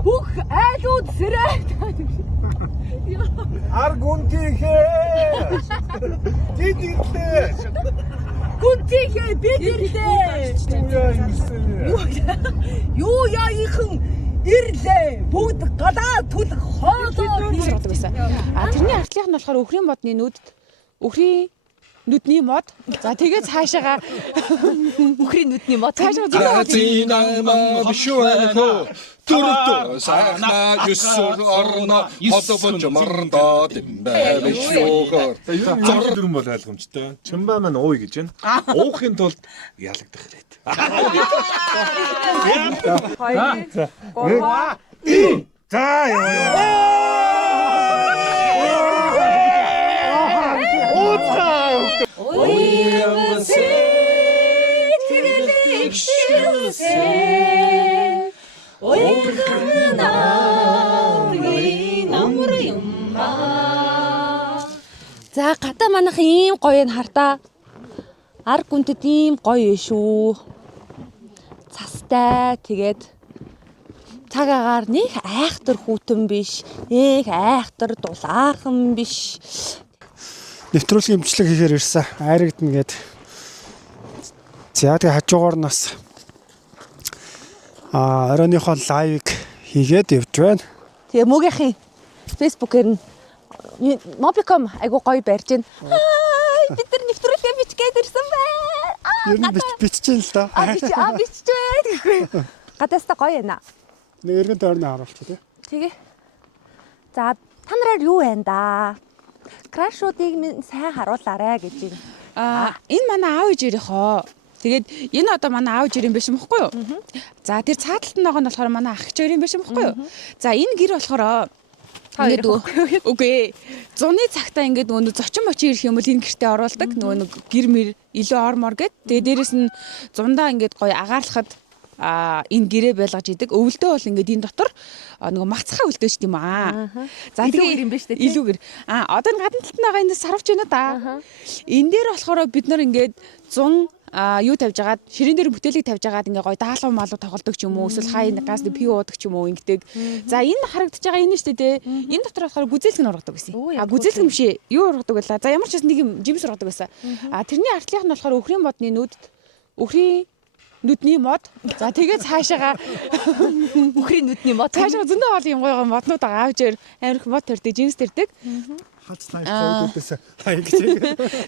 Бүх айлууд сэрээд. Аргунтихээ. Тэдирлээ. Гүнтихээ бидэрлээ. Юу яахан ирлээ. Бүгд галаа түл хоолоо гэдэг байсан. Тэрний артлынх нь болохоор өхрийн модны нүдд өхрийн нүдний мод. За тэгээд цаашаага өхрийн нүдний мод. Цаашаага Зинамаа бишүүхөө төрөлтөө сайхнаа юсүр орно холбож марнда дэмбэ бишүүхөө. Зор дүрэн бол ойлгомжтой. Чимбаа маань ууй гэж байна. Уухын тулд ялагдах хэрэгтэй. За яа. За гадаа манайх ийм гоё нь хартаа. Ар гүнтэд ийм гоё шүү. Цастай тэгээд цаг агаар нэг айхтар хүүтэн биш, нэг айхтар дулаахан биш. Нэвтрүүлгийн имжлэг хийхээр ирсэн. Айрагдана гээд. За тэгээ хажуугаар нас оройныхоо лайвыг хийгээд явж байна. Тэгээ мөгийнхэн фэйсбүүкээр нь Mobicom айгуу гоё барьж байна. Бид нар нэвтрүүлгээ бичгээд ирсэн байна. Ер нь биччихээн л доо. Биччихвээ. Гадаастаа гоё байна. Нэг эргэн тойрны харуулчих тий. Тэгээ. За та нараар юу байна да? Крашуудыг минь сайн харуулаарай гэж байна. Энэ манай аав ээжийнхоо. Тэгээд энэ одоо манай аав ээжийн биш юм баггүй юу? За тэр цааталт нь байгаа нь болохоор манай ах ээжийн биш юм баггүй юу? За энэ гэр болохоор ингээд үгүй. Зуны цагтаа ингээд нөгөө зочин мочин ирэх юм бол энэ гэртээ оруулдаг. Нөгөө нэг гэр мэр илүү ормор гэд. Тэгээ дээрэс нь зундаа ингээд гоё агаарлахад энэ гэрээ байлгаж идэг. Өвөлдөө бол ингээд энэ дотор нөгөө мацхаа өвөлдөөч тийм аа. За тэгээ юм биш үү? Илүүгэр. Одоо энэ гадна талд нь байгаа энэ сарвч байна да. Энэ дээр болохоор бид нар ингээд 100 юу тавьж агаад ширэн дээр бүтээлийг тавьж агаад ингээ гоё даалгав малуу тоглодог ч юм уу эсвэл хай газ пи уудаг ч юм уу ингэдэг. За энэ харагдаж байгаа энэ шүү дээ. Энэ дотор болохоор гүзээлэг нь ургадаг гэсэн. Гүзээлэг юм шиг юу ургадаг байлаа. За ямар ч бас нэг юм жимс ургадаг байсан. Тэрний артлынх нь болохоор өхрийн модны нүд өхрийн нүдний мод. За тэгээд цаашаага өхрийн нүдний мод. Цаашаа зөндөө хоол юм гоё моднууд байгаа. Аавчээр амирх мод төрдөг, жинс төрдөг. Хац найрхуудаас хай гэж.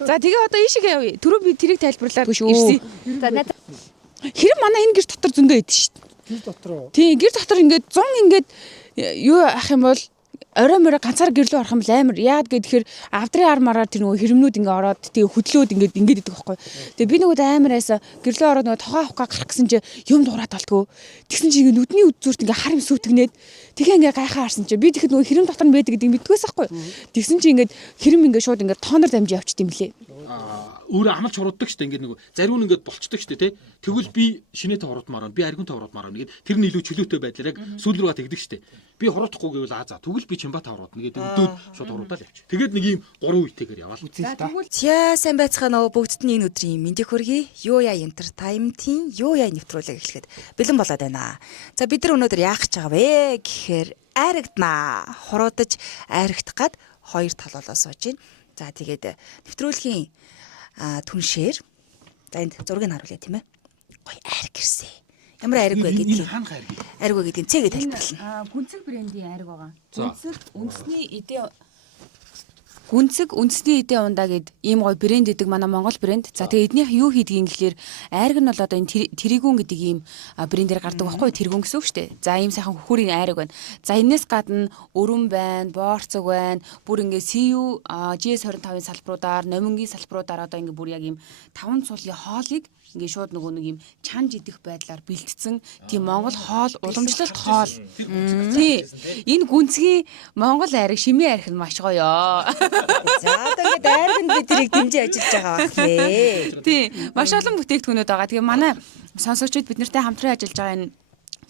За тэгээ одоо ийшээ явъя. Түрүү би тэрийг тайлбарлаад ирсэн. За хэрэв манай энэ гэр дотор зөндөө идэв шүү дээ. Гэр дотор уу? Тийм, гэр дотор ингээд 100 ингээд юу ах юм бол орой морой ганцаар гэрлөө орох юм бол амар. Яагаад гэхээр авдрын армаараар тэр нөгөө хэрэмнүүд ингээ ороод тэгээ хөдлөөд ингээд идэх байхгүй. Тэгээ би нөгөө амар айсаа гэрлөө ороод нөгөө тохоо авах гарах гэсэн чи юм дуурайд болтгоо. Тэгсэн чи ингээ нүдний үдзүүрт ингээ хар юм сүйтгнээд тэгээ ингээ гайхаа харсан чи би тэгэхэд нөгөө хэрэм дотор нь байдаг гэдгийг мэддгээс байхгүй. Тэгсэн чи ингээ хэрэм ингээ шууд ингээ тоонор дамжиж явчих юм лээ. Өөрөө амлж хурууддаг штэ ингээд нөгөө зариу нь ингээд болцдог штэ тий. Тэгвэл би шинээтэй хуруудмаар байна. Би аргунтай хуруудмаар байна гэдэг. Тэр нь илүү чөлөөтэй байдлаар яг сүүл рүүгээ тэгдэг штэ. Би хуруутахгүй гэвэл за тэгвэл би чимбата хурууд нэгээд өдөөд шууд хуруудаа л явчих. Тэгээд нэг ийм 3 үетэйгээр яваал. За сайн байцгаана уу бүгдд нь энэ өдрийн мэндийг хүргэе. Юу яа entertainment-ийн юу яа нэвтрүүлэг эхлэхэд бэлэн болоод байна. За бид нар өнөөдөр яах гэж байгаа вэ гэхээр айрагдана. Хуруудаж айрагдах гад хоёр талуулаа сууж байна. За тэгээд нэвтрүүлгийн түншээр за энд зургийг харуулъя тийм ээ. Гоё айрг ирсэн. Ямар айрг вэ гэдгийг айрг вэ гэдгийг цэгээ тайлбарлана. Гүнзэг брендийн айрг байгаа. Гүнзэг үндэсний эдээ ундаа гэд ийм гоё брэнд идэг манай Монгол брэнд. За тэгээ эднийх юу хийдгийг гэхэлэр айрг нь бол одоо энэ тэрэгүүн гэдэг ийм брэндээр гардаг байхгүй тэрэгүүн гэсэн үг шүү дээ. За ийм сайхан хөхүүрийн айрг байна. За энэс гадна өрөм байна, боорцог байна. Бүр ингээ CU GS25-ын салбаруудаар, номингийн салбаруудаар одоо ингээ бүр яг ийм 5 цулын хоолыг ингээ шууд нөгөө нэг юм чанж идэх байдлаар бэлтцсэн тийм Монгол хоол уламжлалт хоол. Тий. Энэ гүнзгий Монгол айраг шимийн айраг нь маш гоё. За одоо ингээд айрганд бид тэрийг дэмжиж ажиллаж байгаа байх нэ. Тий. Маш олон бүтээгдэхүүнүүд байгаа. Тэгээ манай сонсогчид бид нартай хамтран ажиллаж байгаа энэ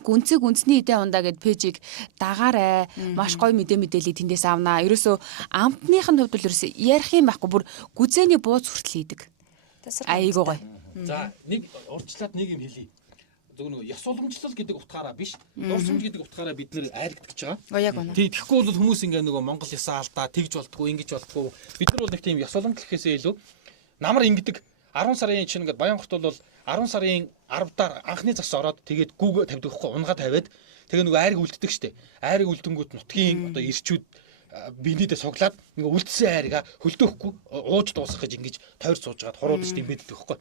гүнзэг үндэсний эдээ ундаа гэд пэйжийг дагаарай. Маш гоё мэдээллийг тэндээс авнаа. Ерөөсөө амтныхын хувьд бол ерөөсөө ярих юм байхгүй. Бүр гүзээний бууз хүртэл хийдэг. Айгуу гоё. За нэг урьдчилаад нэг юм хэлье. зөв нэг ёс уламжлал гэдэг утгаараа биш. Дурсамж гэдэг утгаараа бид нэр айрагдчихж байгаа. Яг үнэ. Тий, тэгэхгүй бол хүмүүс ингээ нөгөө Монгол ёсоо алдаа тэгж болтгоо, ингэж болтгоо. Бид нар бол нэг тийм ёс уламжлал гэхээсээ илүү намар ингэдэг 10 сарын чинь ингээд Баянгорт бол 10 сарын 10-даар анхны зас ороод тэгээд гүүг тавьдаг байхгүй унгаа тавиад тэгээ нөгөө айрыг үлддэг штэ. Айрыг үлдэнгүүт нутгийн одоо ирчүүд биенийдээ суглаад ингээ үлдсэн айргаа хөлдөөхгүй ууж дуусгах гэж ингэж тойр сууж гаад хуруудаж димбэддэг байхгүй.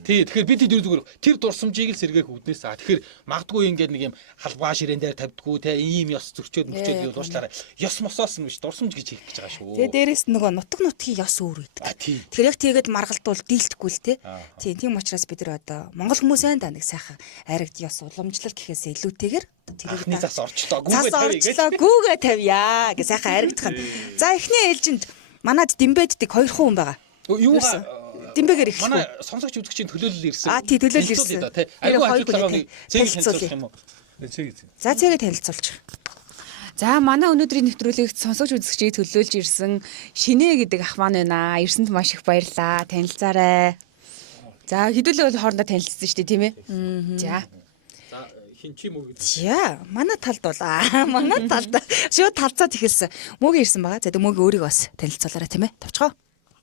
Тий, тэгэхээр бид зүгээр тэр дурсамжийг л сэргээх үүднээс тэгэхээр магадгүй ингээд нэг юм халбаа ширээн дээр тавьдггүй те ийм ёс зөрчөөд мөчөөд юу уучлаарай. Ёс мосоос нь биш дурсамж гэж хэлэх гэж байгаа шүү. Тэгээ дээрэс нөгөө нутгийн ёс өөр үйдэг. Тэгэхээр яг тэгээд маргалдуул дийлдэхгүй л те. Тийм учраас бид нар одоо монгол хүмүүс байна да нэг сайхан айрагд ёс уламжлал гэхээс илүүтэйгээр тэрийг зас орчлоо гүүгээ тавья гэж сайхан айрагдах нь. За эхний ээлжинд манад димбэддэг 2 хүн байгаа. Юу димбэгээр их. Манай сонсогч үзэгчийн төлөөлөл ирсэн. Тий төлөөлөл ирсэн. Айгуу ажиллагаа нэг цэгийг танилцуулах юм уу? За цэгийг танилцуулж. За манай өнөөдрийн нэвтрүүлэгт сонсогч үзэгчийг төлөөлж ирсэн Шинэ гэдэг ах маань байна. Ирсэнд маш их баярлалаа. Танилцаарай. За хэдүүлээ бол хоорондоо танилцсан шүү дээ тийм ээ. За. За хин чи мөг. За манай талд бол манай талд шууд талцаад ихэлсэн. Мөг ирсэн байгаа. За мөг өөрийгөө бас танилцуулаарай тийм ээ. Тавчгаа.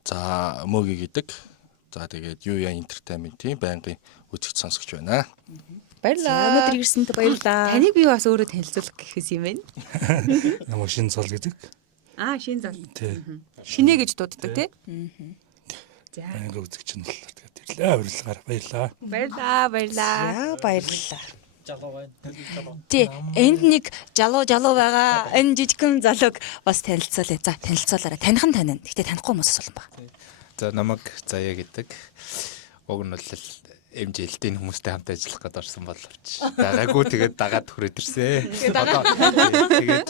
За мөги гэдэг. За тэгээд Юуя Entertainment-ийн байнгын үзэгч сонсогч байна. Баярлалаа. Өнөөдөр ирсэнд баярлалаа. Таныг би бас өөрөө танилцуулах гэхээс юм байна. Намайг Шин Зол гэдэг. Шин зал. Тий. Шинэ гэж дууддаг тий. За. Байнгын үзэгч нь болохоор тэгээд ирлээ авирлаар баярлаа. Баярлалаа. За баярлалаа. Жалуу байна. Тий, энд нэг жалуу байгаа. Энэ жижигхэн залууг бас танилцуулъя. За, танилцуулаарай. Таних нь танина. Гэхдээ танихгүй хүмүүсээс олон баг. За намайг Заяа гэдэг. Уг нь бол эмжээлтийн хүмүүстэй хамт ажиллах гэдээ орсон боловч дагаагүй тэгээд дагаад хүрээд ирсэн.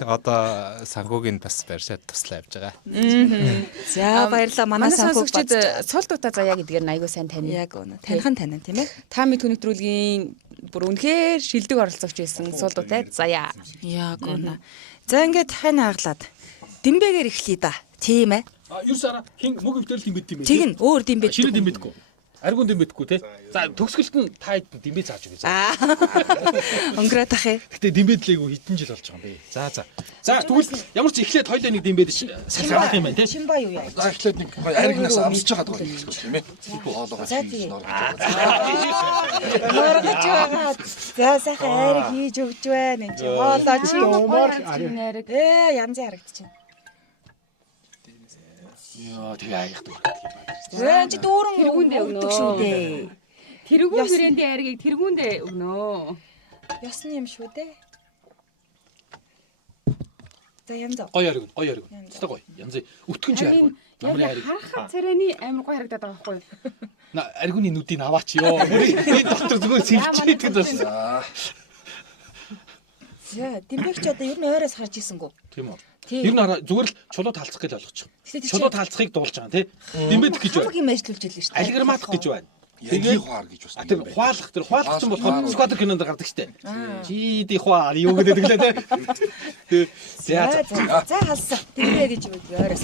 Одоо санхүүгийн бас барьшаад туслаа явж байгаа. За, баярлалаа. Манай сонсогчид цул дуута Заяа гэдгээр айгуу сайн тань. Яг үнэ. Таних нь танина тийм ээ. Та мэд хүнэтрүүлгийн бүр үнэхээр шилдэг оролцогч байсан цул дуутай Заяа. Яг үнэ. За, ингээд хань хаглаад димбэгээр эхлэе да. Тийм ээ. Юу сара хин мөг өвтөл димбэд юм бэ? Тэг нь өөр димбэд. Шинэ димбэдгүй. Аргун димбэдгүй те. За төгсгөлт нь та хэд димбэ зааж өгье. Өнгөрөөд ах ээ. Гэтэ димбэдлээгүү хэдэн жил болж байгаа юм бэ? За тэгвэл ямар ч эхлээд хоёлаа нэг димбэд салхиалах юм байна те. Шин ба юу яа. За эхлээд нэг айргнаас амсаж байгаа даа тийм ээ. Хоолоогоо хийж норгож байгаа. Норгож байгаа. За сайхан айрыг хийж өгч байна. Энд чи хоолоо чи Найраг. янзын харагдчихэв. Яа тэгээ аяхдаг. Чи дүүрэн өгдөг шүү дээ. Тэргүүн хүрээндээ айргийг тэргүүндээ өгнөө. Ясны юм шүү дээ. За янз. Гоё ариг. Тэ гоё. Янз өтгөн чи ариг. Намрын ариг. Харахад царайны амар гоё харагдаад байгаа байхгүй юу? На аригны нүдийг аваач ёо. Энэ доктор зүгээр сэлчээдэг бас. За димбэгч одоо ер нь ойроос харж ийсэнгүү. Тийм үү. Ер нь зүгээр л чулуу таалцах гэж ойлгочих. Чулуу таалцахыг дуулж байгаа тий. Димбэдэх гэж байна. Хамаг юм ажиллуулж илээ шүү дээ. Алиграматах гэж байна. Ягийн хуар гэж бас. Тэр хуалах ч болохоор скватер кинонд гардаг штэ. Чи ди хуар юу гэдэг лээ тий. За халсан. Димбэ гэж үү ойроос.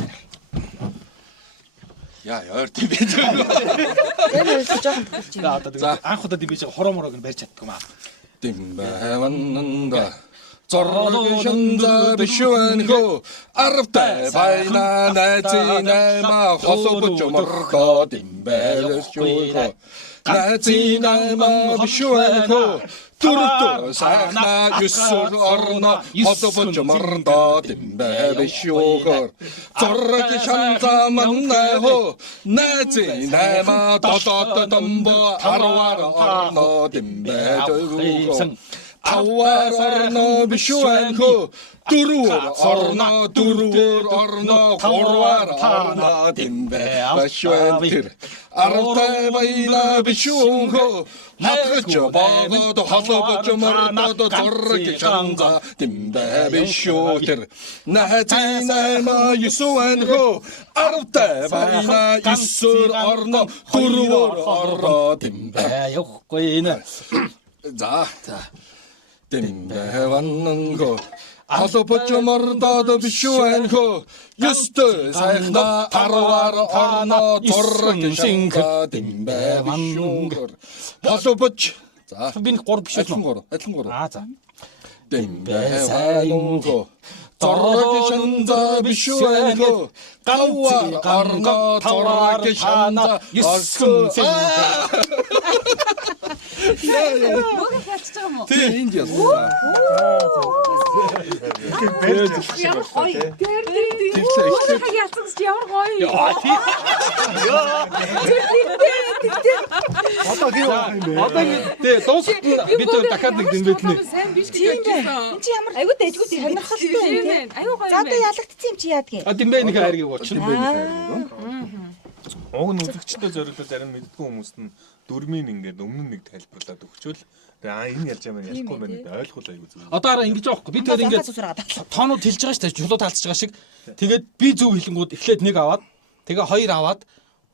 Яа, ойр тийм байж байгаа. Энэ үйлс жоохон төгөлж байна. За анх удаа димбэж хорооморог нь барьж чаддаг юм аа. Димбэваннанда зоргошонда бишвэнхо арвтай байна найзинайма холбож мордо димбэлшүүхо найзинайма бишвэнхо турто сахна юсор орно холбож мордо димбэлшүүхо зоргошонда маннахо найзинайма дотот домбо арвар орно димбэлшүүхо Awar orno bishwanko durur orno korwar orno dimbe bashwantir arta bayna bishwanko matgacho bagod halabach marnad zorrak shanga dimbe bishwantir nahatina ma yuswanko arta bayna yusur orno durur orno dimbe явахгүй нэ. За Димбэваннанго холбож мордод бишвэнхо юстэ сайхна тарвар орно зорг шинга димбэваннангор холбож За. Би нэг 3 биш үү? Адилхан 3. За. Дэмбэсайнхо торрог шанза бишвэнхо гавар арно торрог шанза Юсгэн Мөг хялцж байгаа юм уу? тий энд яасан. Ямар гоё. Мөг хялцсан чи ямар гоё. Одоо тийм байх юм бэ? Одоо ингэ дуусахт нь бид дахиад нэг дэмбэднэ. Сайн биш гэж бодчихсон. Энд чи ямар Айгуу дэжгүй тийм. сонирхолтой юм те. Аюу гоё За юм одоо байна. ялагдсан юм чи яадгийн. Дэмбэ нэг хайргийг уучна. Уг нь үзэгчтэй зориулаад зарим мэддэггүй хүмүүст нь дөрмийн ингээд өмнө нь нэг тайлбарлаад өгчөөл тэгээ энэ ярьж байгаа юм ярихгүй байна гэдэг ойлгуул аягүй зүг. Одоо араа ингэж байгаа хгүй. Би тэр ингээд тоонууд хэлж байгаа шүү дээ. Чулуу талцж байгаа шиг. Тэгээд би зөв хэлэнгүүд эхлээд 1 аваад, тэгээ 2 аваад,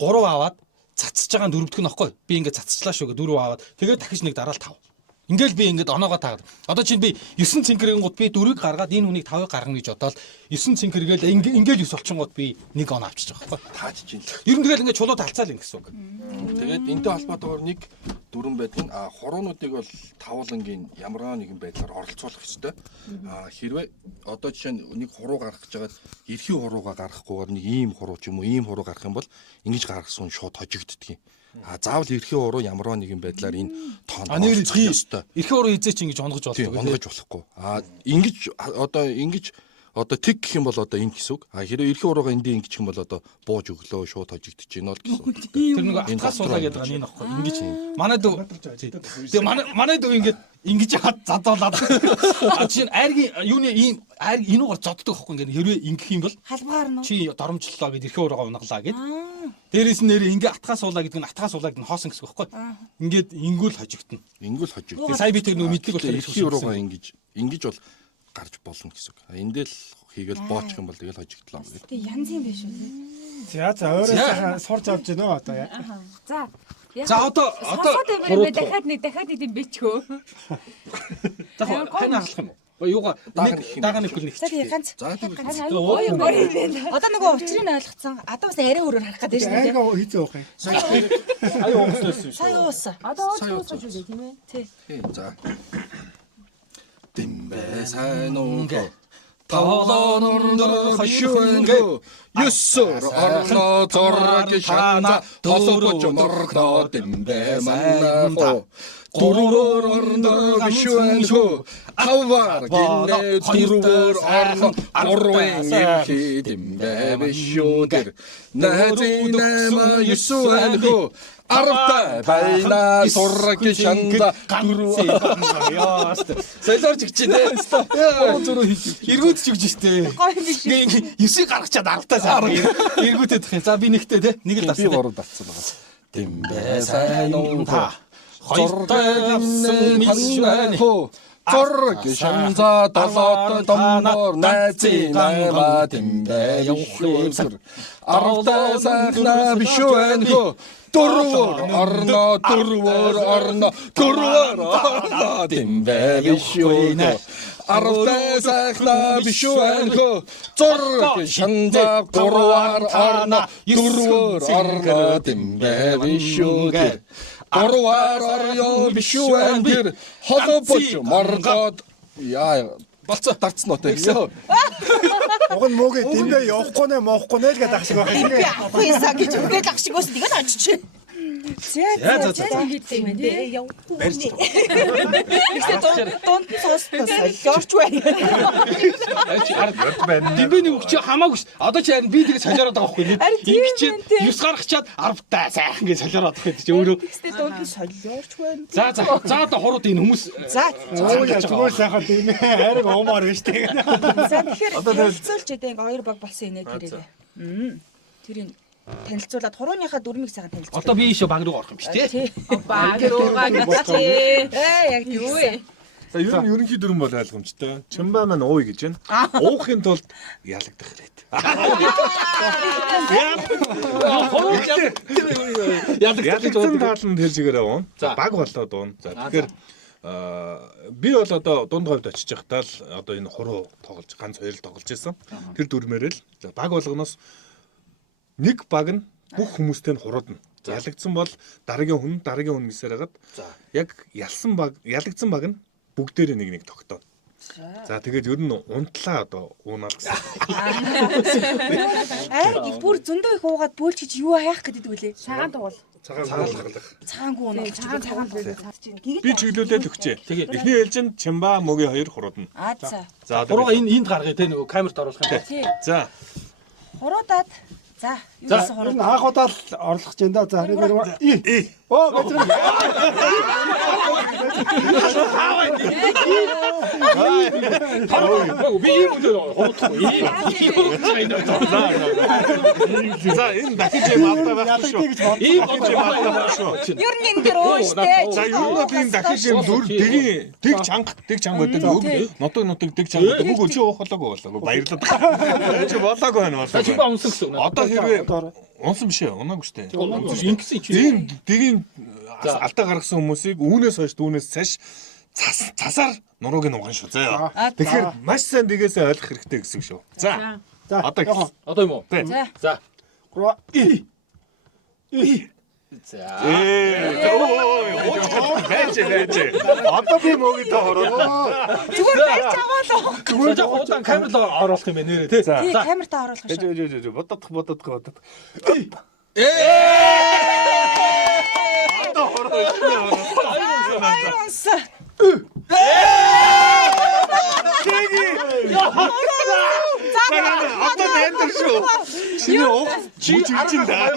3 аваад цацж байгаа нь дөрөвдөх нь аахгүй. Би ингээд цацчлаа шүү гэ 4 аваад. Тэгээд дахиж нэг дараал 5. Ингээл би ингээд оноогоо таагаад. Одоо чинь би 9 цэнхэрийн гут би 4-ыг гаргаад энэ хүнийг 5-ыг гаргана гэж бодоод 9 цэнхэргээл ингээл 9 болчихгонгууд би 1 он авчиж байгаа байхгүй. Тааж чинь. Ер нь тэгэл ингээд чулуу талцаал ин гэсэн үг. Тэгээд энтэй холбоотойгоор нэг дүрэн байдаг. Хуруунуудыг бол тавуулангийн ямар нэгэн байдлаар оролцуулах хэрэгтэй. Хэрвээ одоо жишээ нь нэг хуруу гаргах гэж байгаад эрхий хуруугаа гаргахгүйгээр нэг ийм хуруу ч юм уу ийм хуруу гаргах юм бол ингэж гаргасан шууд хожигддгийг. Заавал эрхий хуруу ямар нэгэн байдлаар энэ тоонд оролцох ёстой. Эрхээ уруу хизээ чи ингэж онгож болдог. Онгож болохгүй. Ингэж одоо тэг гэх юм бол одоо энэ гэсэн үг. Хэрвээ эрхээ уруугаа эндээ ингэчих юм бол одоо бууж өглөө шууд хожигдож гинэ л гэсэн үг. Тэр нэг атгаас суулаа гэдэг нь энэ аахгүй. Ингэж манай дүү. Тэгээ манай дүү ингэж хад задуулаад. Чинь айргийн юуны ийм айр энүүгээр зоддог аахгүй ингээд хэрвээ ингэх юм бол Халбаар нь. чи доромжлоо гэд эрхээ уруугаа унгалаа гэд. Дээрээс нь нэр ингээ атгаас суулаа гэдэг нь атгаас суулаа гэдэг нь хоосон гэсэн үг аахгүй. Ингээд ингүүл хожигдно. Ингүүл хожигдож. Тэгээ сая би тэр нэг мэдлэг болохоор эрхий уруугаа ингэж бол гарч болно гэсэн үг. Эндээ л хийгээл боочих юм бол тэгэл хожигдлоо. Тэ янз юм биш үү? За өөрөө сурж авч гинөө одоо яа. За. За одоо дахиад нэг юм бичгөө. За хань хаалах юм уу? Юугаа дагаа нэг хөл нэг. За тий ганц. За тийм. Гоё юм байна. Одоо нөгөө учрыг нь ойлгоцсон. Одоо бас арай өөрөөр харах гэдэг шүү дээ. Айгаа хийцээ явах юм. Аюу уусан шүү. Сая уусан. Одоо уусан шүү дээ тийм ээ. Тий. За. Дэмбэсайнхо тавлонор хашуэнгэ юссор орно торрог шанза толбож морно дэмбэсайнхо дөрвөр орно бишвэнхо авар гинэ дөрвөр орно орвэн ирхи дэмбэбишүүдэр найзинама юссвэнхо арта байна торрог шанза дөрвөр солиорч гэж байна. Зөрөө эргүүд ч өгч штэ. Гоё биш. 9-ийг гаргачаад 10-таа эргүүтэд тах. За би нэгтэй те. Нэг л би тасна. 3 татсан байгаа. Дэмбэсайнхо Хоёртой авсан мишвэнхо торрог шанза долоод домноор найзинама дэмбэ явахлаар арта сайхна бишвэнхо дөрвөр орно дэмбэ бишвэнхо арта сайхна бишвэнхо торрог шанза дөрвөр орно дэмбэ бишвэнхо Арвар орё бишвэнхэр холбож моргоод яа болцоо дарцсан уу те. Уг нь мөгээ дэмбэ явахгүй нэ моохгүй нэ л гэдэг ах шиг байх юм. Авахгүй саа гэж үгээд ах шиг ус тэгэл очиж. За хийдэг юм дээ. Явахгүй. Дунд суустаа солиорч байна. Дэмбэ нэг өгч хамаагүй ш. Одоо ч харин би тэгээ солиороод байгаа байхгүй. Ингэж 9 гаргачаад 10-таа сайхан гэж солиороод байгаа чи өөрөө. Тэгстэй дунд солиорч байна. За одоо хурууд энэ хүмүүс За Зүгээр сайхан тийм ээ. Хайрыг уумаар биш тэг. за тэгэхээр танилцуулж дээ ингээ 2 баг болсон инээ тэрийг. Тэрийг танилцуулаад хурууныхаа дөрмийг сайхан танилцуулж. одоо би ийшээ баг руу орох юм биш тий. Баг руугаа гацээ. Яг юу вэ? За ер нь ерөнхий дүрэн бол ойлгомжтой. Чимба маань ууя гэж байна. Уухын тулд ялагдах хэлээд. Ялагдсан тааланд хэлж игээрээ уун. За баг болоод уун. За тэгэхээр би бол одоо дунд говьд очиж байхдаа л одоо энэ хуруу тоглож ганц хоёр л тоглож байсан. Тэр дүрмээр л за баг болгоноос нэг баг нь бүх хүмүүстэй нь хуруудна. Ялагдсан бол дараагийн хүн гэсээр хагаад яг ялсан баг ялагдсан баг нь бүгдээрээ нэг тогтоо. За тэгээд ер нь унтлаа одоо уунаа гэсэн. Бүр зөндөө их уугаад бөөлчихж юу хаях гэдэг үлээ. Цагаан тугал. Цагаангүй унаа. Цагаан Би чиглүүлээд өгчээ. Эхний ээлжинд Чимба мөгийн 2 хуруудна. За. Хурууга энд гаргая те нөгөө камерт оруулах юм. За. Хуруудаад. За. ер нь анхудаа л орлох гэж энэ да. За. Оо бацраа. Би ийм үгүй хоолтохгүй. За энэ дахиж юм алдаа байх шүү. Ийм болж байгаа шүү. Ер нь энэ дэр өөштэй. За ер нь энэ дахиж юм дүр дэг чанга байдаг. Нутаг дэг чанга байдаг. Үгүй чи уухлаагүй болоо. Баярлалаа. Чи болоогүй байна болоо. Чи ба унсан гэсэн. Одоо хэрвээ унсан биш ээ. Унаагүй шүү дээ. Ингэсэн чи. Энэ дэгийн алдаа гаргасан хүмүүсийг үүнээс хойш дүүнээс цааш цасаар нурууг нь угаан шүү. За. Тэгэхээр маш сайн дэгээсээ ойлгох хэрэгтэй гэсэн шүү. За. Одоо юм уу? За. За. Байж. Одоо би мөгийг тоороо. Зүгээр барьж аваалаа. Зүгээр удаан камерт оруулах юм байна нэрээ тий. За. Камерт оруулах шүү. Бодох. Одоо хороо. Айронс. Одоо нэнтэр шүү. Чиний уу чи чин даа.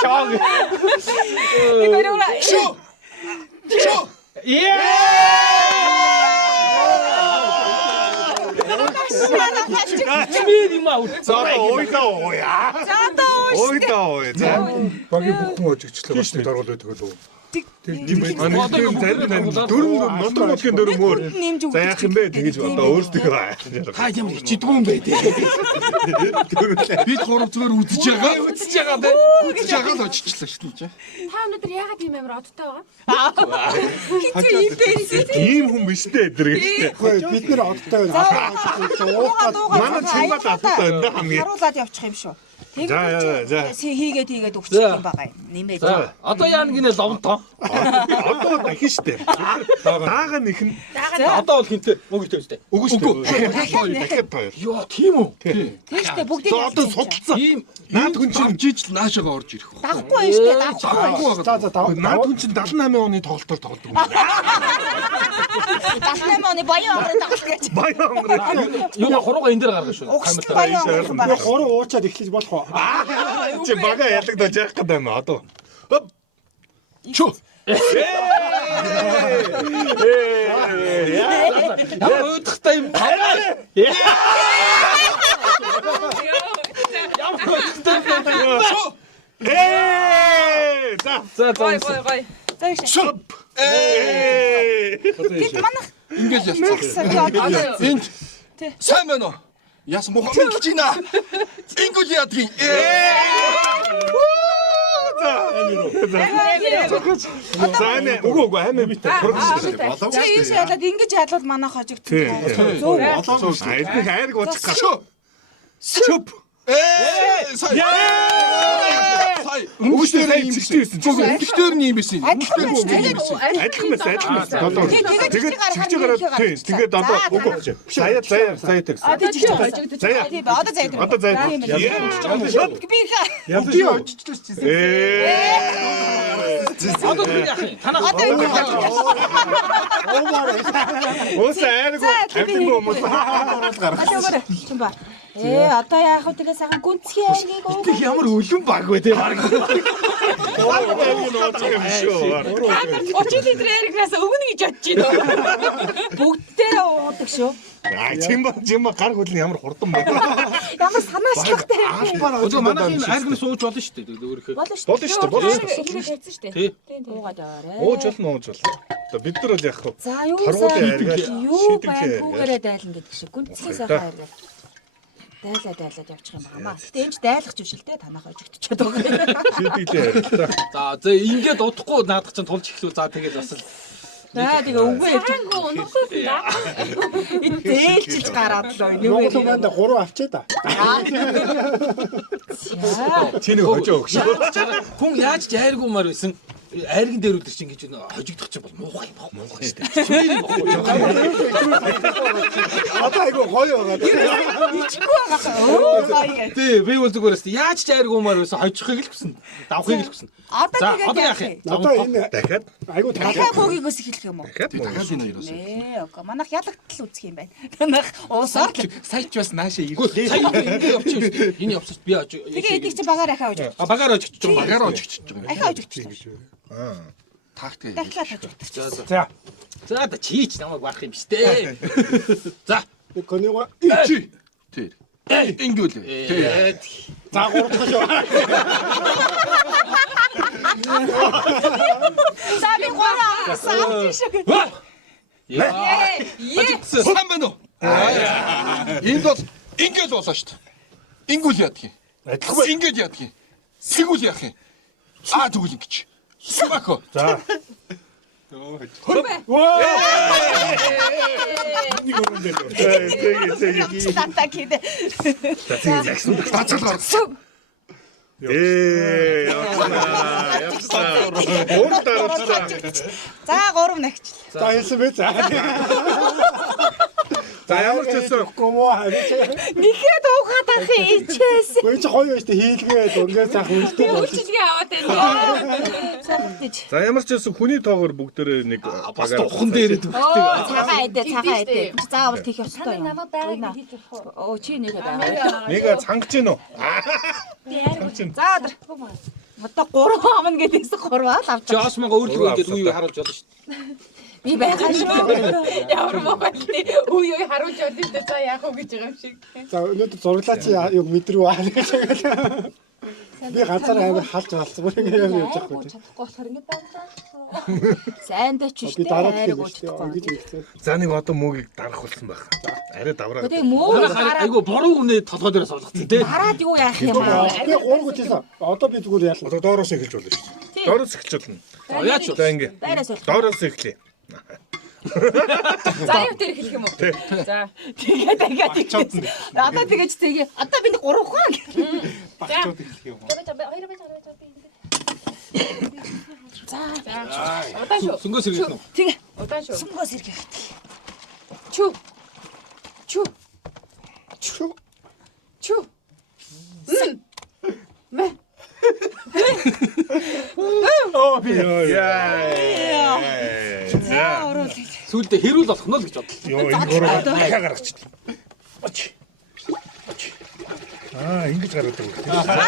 Чаг. Шо. Чимээ юм аа. За ойдаа. За. Багийн бүх хүн ажигчлаа бас даргуул байдаг л үү. Тийм байна. Дөрөв нутгийн дөрөв мөр. За яах юм бэ? Тэгэж одоо өөрсдөө Та ямар хичээдгүй юм бэ тий. Бид гурав зүгээр үзэж байгаа. Үзэж байгаа тий. Үзэж байгаа л очичлаа шүү дээ. Та өнөөдөр яагаад ийм амар одтой байгаа? Хитүү юм бэ? ийм хүн биш дээ эдэрэгтэй. Бид нэр одтой байна. Манай Чимбад адтай энэ хамгийн. Харуулаад явчих юм шүү. За. Хийгээд өгчих юм байгаа юм. Нэмээд. Одоо яа гинэ ловнтоо. Одоо дахин штэ. Даага нэхэн. Одоо бол хинтээ мөнгөтэй үстэй. Үгүй штэ. Дахиад хоёр. Йоо тийм үү? Тэгштэй бүгдийг Одоо судалцсан. Ийм Наад хүн чинь жижиг наашаага орж ирэх. дагахгүй юм штэ. Дагахгүй. Наад хүн чинь 78 оны тоглолтоор тоглодог юм. 78 оны баян орон тоглох гэж. Баян онгороо. юу хурууга энэ дээр гаргаж шүү. Угстай баян орон байгаа. Хороо уучаад эхлэж болох уу? Чи бага ялагдаж яах гэдэг юм одоо. Чу. Ямар өөдөхтэй юм. За. Гой. За их шоп. Тэд манах Ингээл ялцсан. Энд сайн байна уу? Яс Мухаммед гэж байна. Ингүүл яадаг юм. Заане үгүй амин бит. Чийш ялаад ингэж ядлал манайх хожигдсон. Зөв. Айдын хайрг уучих гаш. Чуп. Сай. Өнгөштэй юм чигчээсэн. Өнгөштэй нь юм байсан. Адилхан Адилхан байсан. Тэгээд одоо үгүй. Сая тэгсэн. Одоо жиж хожигдсон. Одоо заяа. Би Одоо яах юм? Танаа Өөсөө айрг амин хүмүүс Чимба. Одоо яах вэ? Тэгээ сайхан гүнцгий айгийг Тэг ямар өлөн баг вэ те баг. Очил литр айргаас өгнө гэж бодож байна. Бүгдээрээ уудаг шүү. Чимба гар хөлн ямар хурдан байна. Ямар санаачлахтай. Одоо манай энэ айргны сууж болно шүү дээ. Өөрөөхөө. Болно шүү дээ. Ихийг хайцсан шүү Тий. дээ. Уугаад яваарэ. Ууж болно. Одоо бид нар бол яах вэ? За юу Харгуулын айргаар юу байна түүгээрээ дайлан гэдэг шиг гүнцгий сайхан айргаар. Дайлаад явчих юм байна. Гэтэ энэ ч дайлах ч биш л дээ танах хожигдчиход байгаа. Шийдэглээ. За ингээд удахгүй наадах чинь тулж эхлүү. За тэгээд бас л За тэгээ үгүй хэлж Ангу өнөхөөс даа. дээлчилж гараад л Монгол хүмүүс 3 авчаа да. Чи нэг хожоо өгш. Хүн яаж ч айргуумаар байсан. Айрган дээр үлдэр чинь гэж хожигдох чинь бол муухай шүү дээ. Чимээний муухай. Одоо айгу гоё байгаа. ичгүй байгаа. Тий, би бол зүгээр өст яаж ч айргуумаар байсан хожихыг л хүснэ. Давхыг л хүснэ. Одоо За, тэгээд одоо яах яах вэ? юм? Одоо энэ Дахиад айгу Дахиад гогигоос эхэлэх юм уу? дахиад дахиад энэ хоёроос. Окей. Манайх ялагдтал үзэх юм байна. Манайх уусаар л. Сая ч бас нааша Гэхдээ ирлээ. сая ингэ явчих юм шүү. Энэ явчих би яаж. Тэгээ эдийг чи багаар ахаа гэж. Багаар очиж байгаа. Багаараа очигч байгаа. Ахаа гэж. Тактик. Дахиад хажууд. За. За одоо чийч намайг барах юм биш дээ. За. Конего Чи. Тэр. Ингүүл. Тэр. за 3 дахь шүү. За би гурав савч шиг. Сан байна уу? Энд бол ингээл болоо шүү дээ. Ингүүл яадаг юм. Адилхан. Ингээл яадаг юм. Сэгүүл яах юм. Тэгвэл ингэж. Сумако. За. Нэг өрөндөө. Тэгээ. Тата гэдэг. Тацалгаар. Явцгаа. Уурдаа. За 3 нагч. За хэлсэн бэ. За. За ямар ч гэсэн Комо харин. Нэхэд уухад ах ичээс. Гой чи гоё шүү дээ хийлгээд өнгөө цаах үнэтэй бол. Үйлчилгээ аваад байна. за ямар ч гэсэн хүний тоогоор бүгдээрээ нэг Бас ухан дээрээ Цагаан айдэ, цагаан айдэ. Заавал тийх ёстой юм. Намайг байгаад хийж болох уу? Оо чи нэгэ байгаа. нэг цангаж гин үү? За өдөр. Одоо 3 амна гэдээс 3 аа л авч. Жаас мага өөрлөгөө ингээд үе харуулж болно шүү дээ. Би байгаа шүү. Ямар мохотны үе харуулж байна л дээ. За яах вэ гэж байгаа юм шиг. За өнөөдөр зураглаа чи юу мэдрүү аа гэж. Би ганцаар амар халж галсан. Бүр ингэ явж явахгүй. Чадахгүй болохоор ингэ даа. Сайндаа ч Би штэ дараа айраг гэж уучихгүй. хэлсэн. За нэг одоо мөгийг дарах болсон байх. Арай давраа. Тэгээ мөө Айгу буруу үнэ толгой дээрээ суулгацсан тий. хараад юу яах юм аа. Би 3 гэж хэлсэн. Одоо би зүгээр яалаа. Одоо доороос эхэлж болно шүү дээ. Доороос эхэлж болно. Яач вэ? За ингэ. Дайраас болох. Доороос эхлэе. За юу тэр хэлэх юм уу? За. Тэгээд одоо тэгэж тэгээ. Одоо би 3 ухаа гэх. Багчууд хэлэх юм. За. Удаан шүү. Сүнгөөс ирэх нь. Тэгээ. Удаан шүү. Сүнгөөс ирэх. Чү. Чү. Чүү. Чү. Оо би. Яа. Сүүлдээ хэрүүл болох нь л гэж бодлоо. Йоо энэ гурав дахиад гаргачихлаа. Оч. Ингэж гараад байгаа.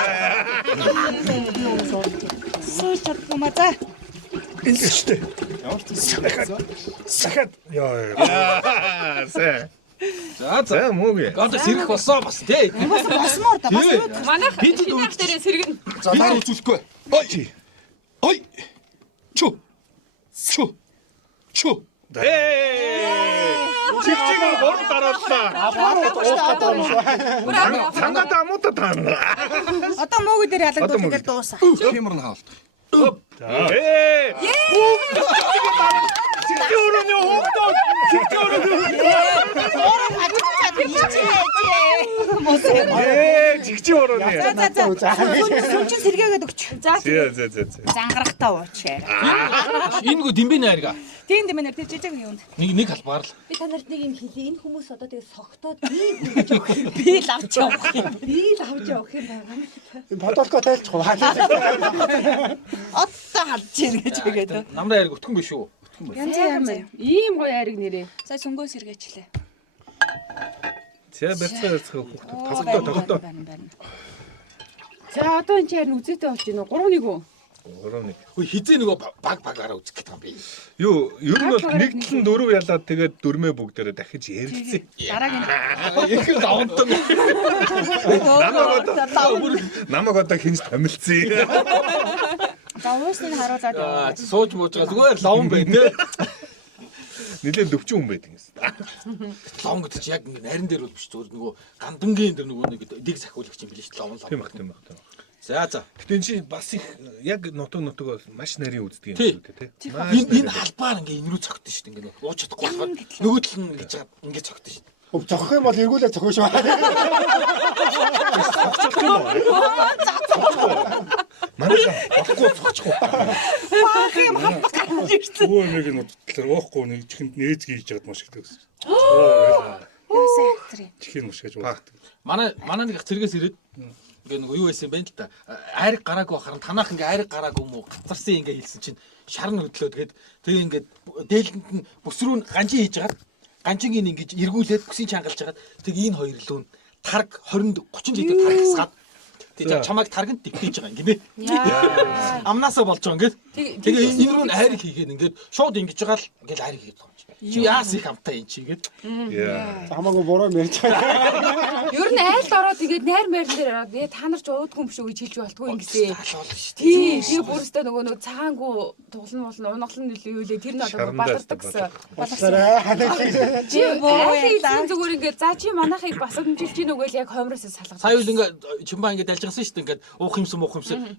Сууч чадмаа за. Ингээштэй. Ямар ч сахад. Йоо. Сэ. За мөг. Одоо сэрэх болсон бас тий. Босмоор да. Босмоор. Манайх шинэ дээрээ сэргэн. За наар үзүүлэхгүй. Ой. Ой. Чу. Чу. Чу. Чигчиг гол дарааллаа. Цангад амуудаа таана. Одоо мөөгөө дээр ялагдвал тэгэл дуусаа. Хэмэр нь хаалт. Чигчөрөний хоогдоо. Чигчи орооны. За. Сүнчин сэргээгээд өгч. За. За. Зангарахтаа уучаа. Энэ гоо димбэний айрга. Тийм дэмэнэр тэр жижиг юунд. Нэг халбаар л. Би та нарт нэг юм хэлье. Энэ хүмүүс одоо тэгээ согтоод Би л авч явах юм. би л авч явах юм байна. Подолко тайлчих уу? Одоо халж ийн гэж хэлээд. Намраа айрга өтгөн биш үү? Янз янз. Ийм гоё айраг нэрээ. За сүнгөөс сэргээчлээ. За бэлцээ тогтоо. За одоо энэ чаар үзээтэй болж байна уу? 3-1 үү? 3-1. Хөө хизээ нөгөө багаараа үзэх гэдэг юм би. Юу, ер нь бол нэг талын дөрөв ялаад тэгээд дөрмөө бүгдээрээ дахиж ярилцээ. Дараагийн. Их давантан. Намаг одоо хинж томилцъя. За уусныг харуулаад яваа. Сууж мууж байгаа зүгээр лавн бай тээ. Нилээн дөвчин хүн байдаг юм. Лавн гэдэг чи яг нарийн дээр бол биш зүгээр нөгөө гандангийн дээр нөгөө нэг дэг сахиулагч юм биш лавн лавн. Тийм баг. За за. Гэтэ чи бас их яг нутаг бол маш нарийн үздэг юм Тий. шүү дээ тий. Энэ халбаар ингээ энэ рүү цогтсон шүү дээ. Ингээ ууж чадахгүй болохоор нөгөө тал нь гэж байгаа ингээ цогтсон шүү дээ. Зохих юм бол эргүүлээ зохих шүү. Манайха болохгүй цогчихгүй. Баах юм хамт гарч ирсэн. Өө нэг нь утлаар уухгүй нэг чихэнд нээж хийж яд маш ихтэй гэсэн. Яасаа хэцрээ. Чихэн маш гэж уудаг. Манай нэг цэргээс ирээд ингээ нөгөө юу байсан бэ л да. Айраг гараагүй харан танах ингээ айраг гараагүй юм уу? Гацарсан ингээ хэлсэн чинь шар нь хөдлөөд гээд тэгээ ингээ дээлэнд нь бүсрүү ганжин хийж хагаад ганжингийн ингэж эргүүлээд күсийн чангалж хагаад тэгээ энэ хоёр лөө тарг 20 30 литр тарг хасгаад тэгээ чамайг тарганд дэгтээж байгаа юм гинэ. Амнаасаа болж байгаа ингээд. Тэгээ энэ рүү айраг хийгээд ингээд шууд ингэж байгаа л ингээд айраг хийгээд байгаа юм чи. Чи яас их амтай юм чи гээд. Хамаагүй буруу ярьж байгаа. Ер нь айлд ороод тэгээд найр мэрэн дээр ороод та нар ч уудгүй юм шүү гэж хэлж болтгүй ингэсэн. Тий, тэгээ бүрстэ нөгөө цагаангүй туглан унаглан нөлөөлөө тэр нь одоо балардаг гэсэн. Чи айлын зүгээр ингээд за чи манайхыг бас өмжилж ийн үгүй л яг хомроосоо салгаж. Сая үл ингээд чимбаа ингээд ялж гасан шүү дээ ингээд уух юмсан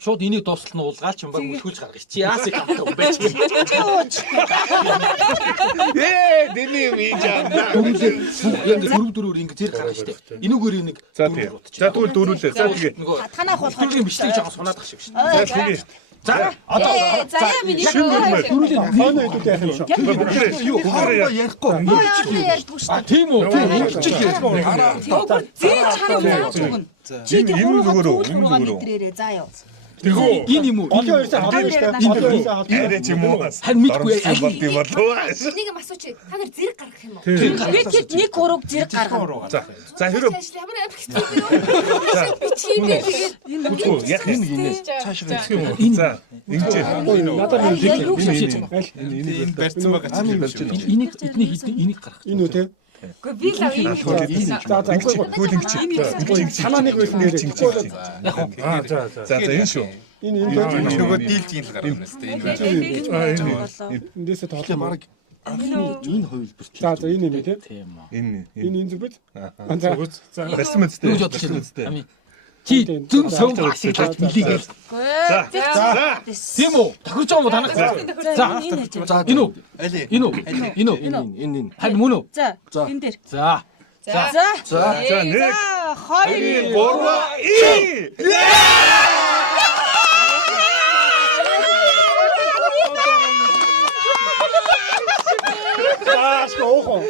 шууд энийг дуустал нь уулгаал чимбааг мөлхүүлж гаргаж. Чи яас их амтай юм бэ чи. Дэний юм хийж аа. Ингээд дөрөөр ингээд тэр гаргаж штэ. Энүүгээр нэг дөрөөр. За тэгвэл дөрүүлээ. За тэгээ. Танах болох. Дөрөгийн бичлэг жоохон сунаад ах шиг штэ. За тэгээ. За одоо За миний Дөрүүлээ хойно идүүтэй яах юм шүү. Юу хоороо ярихгүй. ярьдгүй шүү. тийм үү. Зээ чараа зүгэн. Энэ зүгээр. Заа ёо. Тэгээ энэ юм уу? Олон хоёрсаа холбоотой. Ярэ ч юм уу. Харин мэдгүй болт юм болов. Нэг юм асууч. Та нар зэрэг гаргах юм уу? Би тэгэд нэг ураг зэрэг гаргах. За хэрэв Ямар амар хэцүү юм. Бичгийн би тэгээд үгүй яг энэ цаашаа гэх юм уу. За ингэж Надад Энэ барьсан байгаа чинь юм шиг. энийг энийг гаргах. энэ үү те. Гэхдээ би л тэгвэл ингэж Санаа нэг байсан нэр. За энэ шүү. Энэ нөгөө дийлж ийн л гаргана шүү дээ. Энэ эндээсээ тоолох Бараг энэ хоёул биш. За энэ юм те. Энэ Энэ зүг биз? за барьсан мэт Юу бодож байна? Чи зөв сов ашиглаж билийгээл. За Тийм үү? Тохирч байгаа юм уу танах? За энэ үү? Энэ үү? Харин мөн үү? За энэ дээр. За. за нэг 2 Оохоо.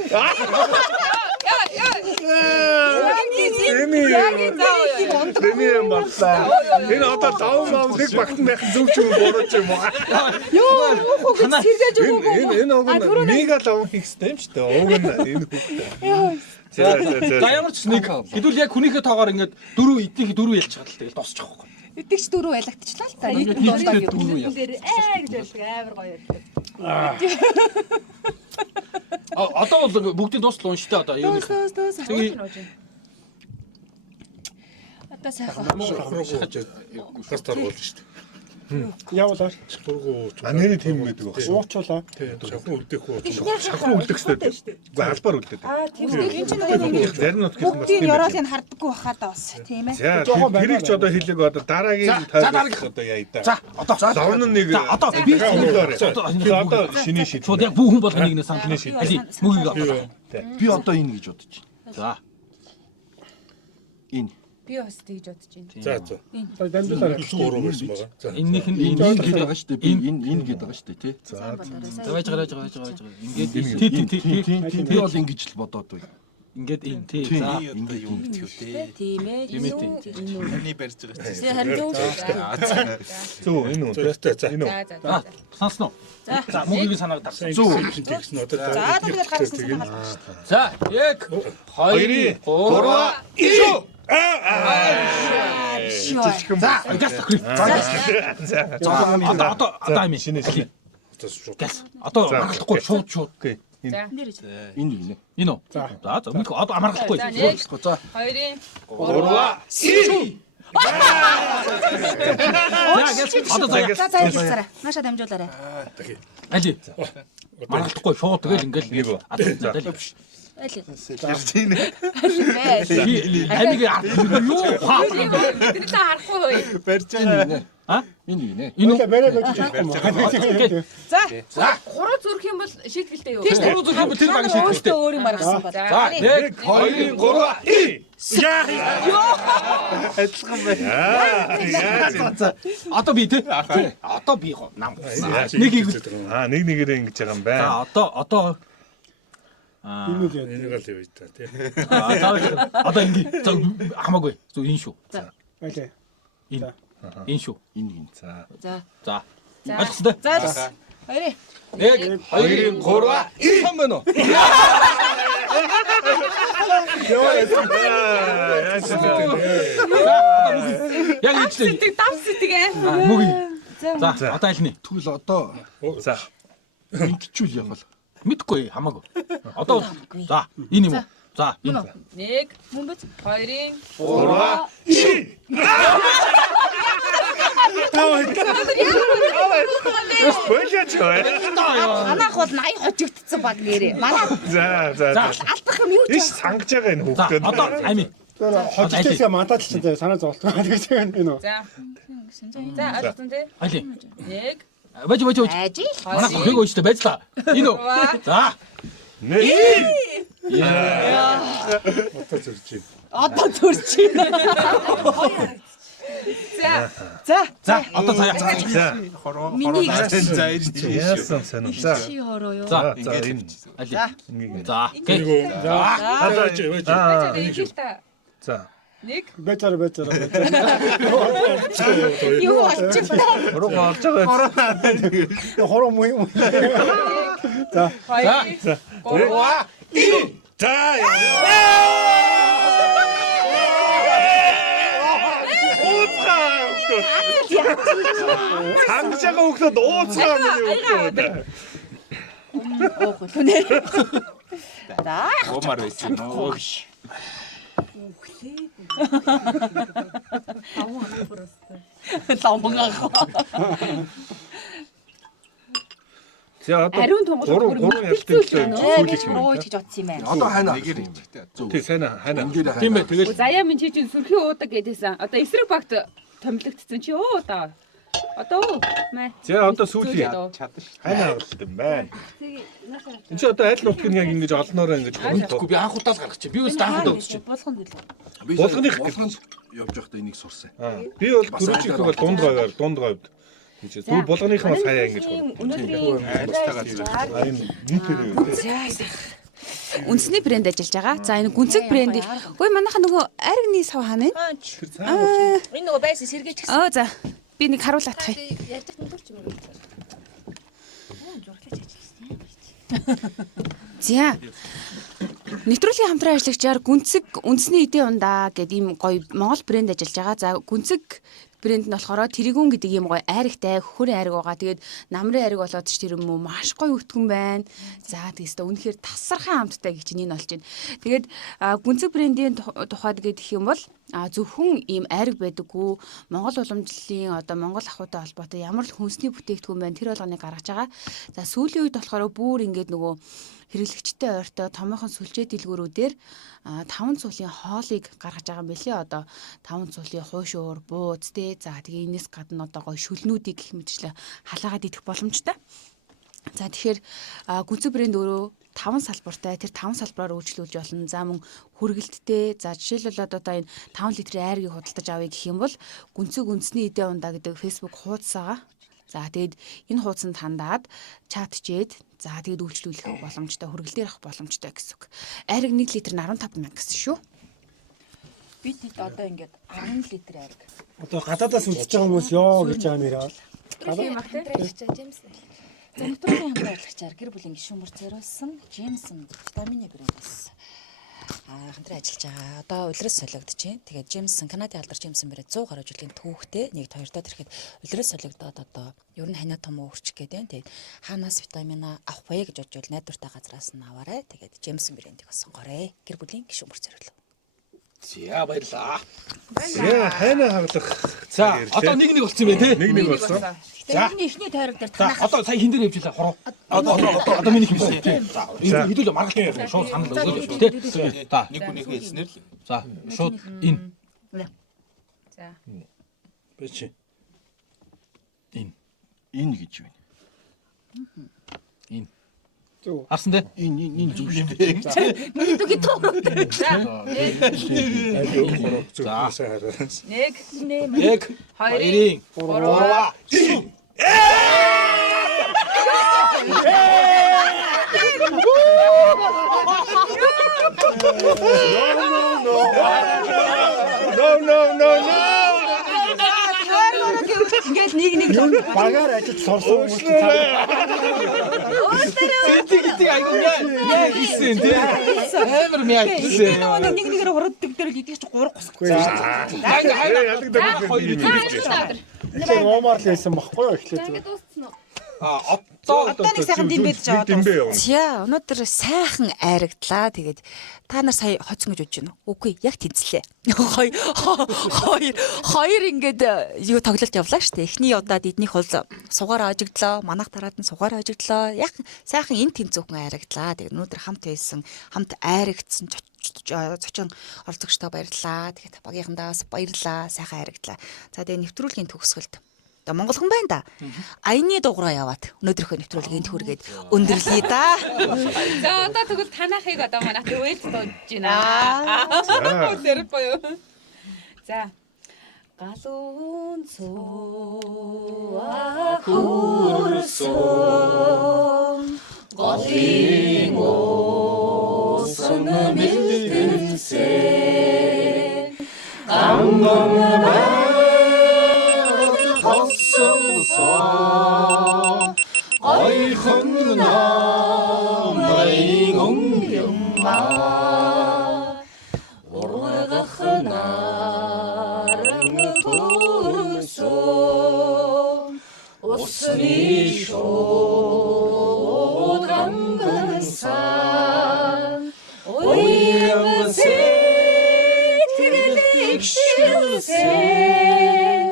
Тэний юм байна. Энэ одоо даван нэг багтан байх зөв ч юм буруу ч юм уу. Юу гэж сэргээж өгөө. Энэ уг нь мега даван хийх хэрэгтэй юм шүү дээ. Уг нь энэ хүүхдээ. За ямар ч нэг хэдүүл яг хүнийхээ тоогоор ингээд дөрөв ялж чадал тэгэл дуусчих واخхой. Итгэж дөрөв ялагдчихлаа л та. Дээр гэж байлг амар гоё ярьдаг. Одоо бол бүгдийн дуустал унштай одоо юу нэг. Одоо сайхан. Гастар болж шүү дээ. Явуулаа. Анери тийм байдаг баг шүү. Уучуулаа. Шахуу үлдэх үү? Шахуу үлдэх хэрэгтэй. Уу албаар үлдээд. Тийм үү. Энэ ч нэг Зарим нот гэсэн бас тийм ёроолыг харддаггүй бахаа да бас тийм ээ. За тэрийг ч одоо хэлэг одоо дараагийн тайлбар одоо яа да. За одоо зовн нэг одоо би одоо шиний шийд. шууд яг бүх хүн болгоныг нэ санал шийд. Мөгийг одоо. Би одоо энэ гэж бодож байна. За. Энэ Би бас тэгж бодож байна. За. За дамжуулаа. Гурван байсан байгаа. За. Эннийх нь энэ гэдэг байгаа шүү дээ. Би энэ гэдэг байгаа шүү дээ, тий. За байж байгаа. Ингээд Би бол ингэж л бодоод байна. ингээд энэ тий. За Одоо юу битгүү те. Тийм ээ. Таны барьж байгаа чинь. Харин Зөв энэ үү. За энэ үү. За. сонсноо. За мөгийг санаад дарсан. Зөв тэгсэн одоо. За тэгээд гаргасан санаа гаргасан. За яг 2 3 одоо юм шинэ шинэ. Одоо амаргалахгүй шууд. Энэ үү? За одоо амаргалахгүй. За 2-ын 3 Одоо за нааша дамжуулаарай. Али. Маргалдахгүй шууд тэгэл ингээл нэг Ирж ийн. Амиг юу хаа. Тэрлээ харахгүй. Барьж байгаа. Энэ юу нэ? Энэ барай гэж хэлэхгүй. За, хуруу зүрх юм бол шийдгэлтэй юу? тийш туруу зүрх юм тэр баг шийдэлтэй. Өөр юм гаргасан бол. За 1 2 3 Адилхан байна. Одоо би тий. Одоо би нам. Нэг хийгүүл. Нэг нэгээрээ ингэж байгаа юм байна. За одоо Энэ л яа. Энийг л явж та тий. одоо ингэ. За хамаагүй. Зөв энэ шүү. Окей. Энэ. Энэ шүү. Энэ. За. За. Ойлгосон дээ. За. Хоёрын. 1 2 3 сан байна уу? Яг ичлээ. Давс тэгээ. Мөгийн. За одоо аль нэ? Тэгвэл одоо За. ингэчүүл явал. Мэдхгүй хамаагүй. Одоо за энэ юм уу? За энэ. 1 мөн биз? 2-ын Болооч бай. Манайх бол 80 хожигдсон баг нэрээ. Манай За. алдах юм юу ч Иш сангаж байгаа энэ За хүүхдүүд. одоо ами. Хожигдсаа мандат ч заа санаа зовлоо гэж энэ үү. За. За, ойлгосон тий. Али. 1 Бэж. айжи. Манайх өхөг өчтө байцлаа. Энэ үү? За. Нэг. Одоо төрч байна. За одоо заяа. За. Миний За ирж ийн. Яасан санаа. За. чи хороо юу? За Энэ. али. Ингээ. За. Окей. За. 1 Бэчээр. Юу болчихлоо? Хуруу болж байгаа. Хороо муу юм. За. 2 За. Сангаж байгаа хүүхдүүд ууцгаа миний хүүхдүүд. Гомар байсан. За одоо Ариун тунгал гурван ялтын сүүлийг юм. Оо гэж бодсон юм байна. Одоо хайна. Тий сайна хайна. Тийм бай. Тэгэл Заяа минь чи чинь сүрхий уудаг гэдээсэн. Одоо эсрэг багт томилогдсон чи өө одоо. Одоо өө. Мэ. За одоо сүүлийн хайна авалт юм байна. Энд чи одоо аль нутг нь яг ингэж олноороо ингэж мэдхгүй би анх удаа л гаргаж чи. Би бас анх удаа үзчих. Болгоно хэл. Болгоных болгонд явж байхдаа энийг сурсан. Би бол түрүүчиг бол дунд говьд гэж түр болгоных нь сая ингэж Өнөөдрийн Үндэсний брэнд ажиллаж байгаа. За энэ гүнзэг брэнд. Гүй манайха нөгөө аригны сав хаана вэ? энэ нөгөө байсан сэргээж гисэн. Аа за. Би нэг харуулах. Ярьдаг нүдэр ч юм уу. За. Нэвтрүүлгийн хамтран ажиллагчаар гүнзэг үндэсний эдийн ундаа гэдэг ийм гоё Монгол брэнд ажиллаж байгаа. За гүнзэг брэнд нь болохоор тэрэгүүн гэдэг ийм гоё айрагтай хөхөрийн айраг байгаа. Тэгээд намрын айраг болоод ч тэр юм уу маш гоё өвтгөн байна. За тэгээс үнэхээр тасархан амттай гэж энэ болж байна. Тэгээд гүнзэг брэндийн тухайд гэх юм бол зөвхөн ийм айраг байдаггүй. Монгол уламжлалын одоо Монгол ахуйтай холбоотой ямар л хүнсний бүтээгдэхүүн байна тэр болгоныг гаргаж байгаа. За сүүлийн үед болохоор бүр ингээд нөгөө хэрэглэгчтэй ойртой томоохон сүлжээ дэлгүүрүүдээр 5 цулын хоолыг гаргаж байгаа юм билээ. Одоо 5 цулын хуушуур, бууз тий. За тэгээ энэс гадна одоо гоё шүлнүүдийг гэх мэтчлээ халаагаад идэх боломжтой. За тэгэхээр гүнзэг брэнд өөрөө 5 салбартай тэр 5 салбараар үйлчлүүлж болно. За мөн хүргэлттэй. За жишээлбэл одоо энэ 5 литрийн айргийг худалдаж авъя гэх юм бол гүнзэг үндэсний эдийн ундаа гэдэг Facebook хуудас байгаа. За тэгээд энэ хуудсанд хандаад чатчээд за тэгээд үйлчлүүлэх боломжтой, хүргэлтээр авах боломжтой гэсэн үг. Айраг 1 литр нь 15 мянга гэсэн шүү. Би тэд одоо ингээд 10 литр айраг. Одоо гадаадаас үзэж байгаа хүмүүс ёо гэж байгаа нэрээ. Нэвтрүүлгийн хамтран ажиллагчаар гэр бүлийн гишүүнээр зориулсан Джеймсон витамины брэндээс хамтран ажиллаж байгаа. Одоо улирас солигдож байна. Тэгээд Джеймсон Канадын алдар Джеймсон брэнд 100 гаруй жилийн түүхтэй. Нэг хоёрдоо тэрхэд улирас солигдоод одоо ер нь ханаа том өөрчлөх гэдэг. Тэгээд хаанаас витамина авах вэ гэж бодвол найдвартай газраас нь аваарай. Тэгээд Джеймсон брэндийг бас сонгоорой. Гэр бүлийн гишүүнээр зориулсан. За баярлаа. Яа хайна хаглах. За одоо нэг болсон юм байна те. Нэг болсон. За эхний тойрог дээр за одоо сая хин дээр явж илаа хороо. Одоо миний хэмжээ те. За хэдүүл маргалт шууд санал өгөөж те. За нэг хүнийхээ хэлснээр л. За шууд энэ. За. Бэчи. Энэ гэж байна. Энэ. Арсан те. Энэ зүг шүү дээ. Мэдүг тоороо. За. Нэг, хоёрын, гурван. No. Ингээд нэг Багаар ажиллаж сурсан хүмүүс Тэг айгуу яа хийсэн тий. Амар мяа хийсэн. нэг нэгээр хороддог дээр л идэх чи 3 гусахгүй. тэр уумаар л байсан баггүй юу эхлээд. Одоо нэг сайхан димбэж жаад. Димбэ явна. За өнөөдөр сайхан айрагдлаа. Тэгээд та нар сая хоцсон гэж бодож байна уу? Үгүй яг тэнцлээ. Хоёр ингээд юу тоглолт явлаа шүү дээ. Эхний удаад эднийх бол сугаар ажигдлаа. Манайх дараад нь сугаар ажигдлаа. Яг сайхан энэ тэнцүүхэн айрагдлаа. Тэгээд өнөөдөр хамт байсан, хамт айрагдсан зочин оролцогчтой баярлалаа. Тэгээд багийнхандаас баярлалаа. Сайхан айрагдлаа. За тэгээд нэвтрүүлгийн төгсгөлд Монголхон байна да. Аяны дугаараа яваад өнөөдрийнхөө нэвтрүүлгийн төхөргээд өндөрлөе да. За одоо тэгвэл танахыг одоо манайх үйл дуудаж байна. Тэр боёо. За. Галуун цоо хурсон голын осон мэлдэнсэн ганган ойхон намайг өнгөмма ургах наран төрсөн усны шууд гангасан ойрон сэтгэлийг шилсэн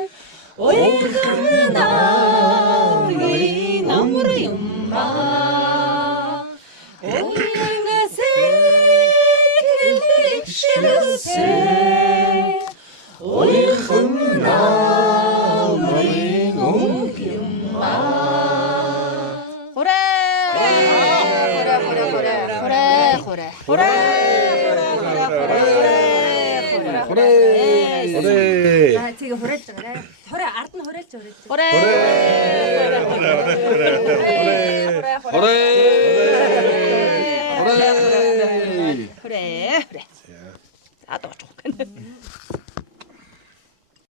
ойрхон намайг амар юмма ойрон сэтгэлийг шилсэн ойрхон намайг юмма Тэгээ хурааж байгаарай. Хураа ард нь хурааж. Хорэ.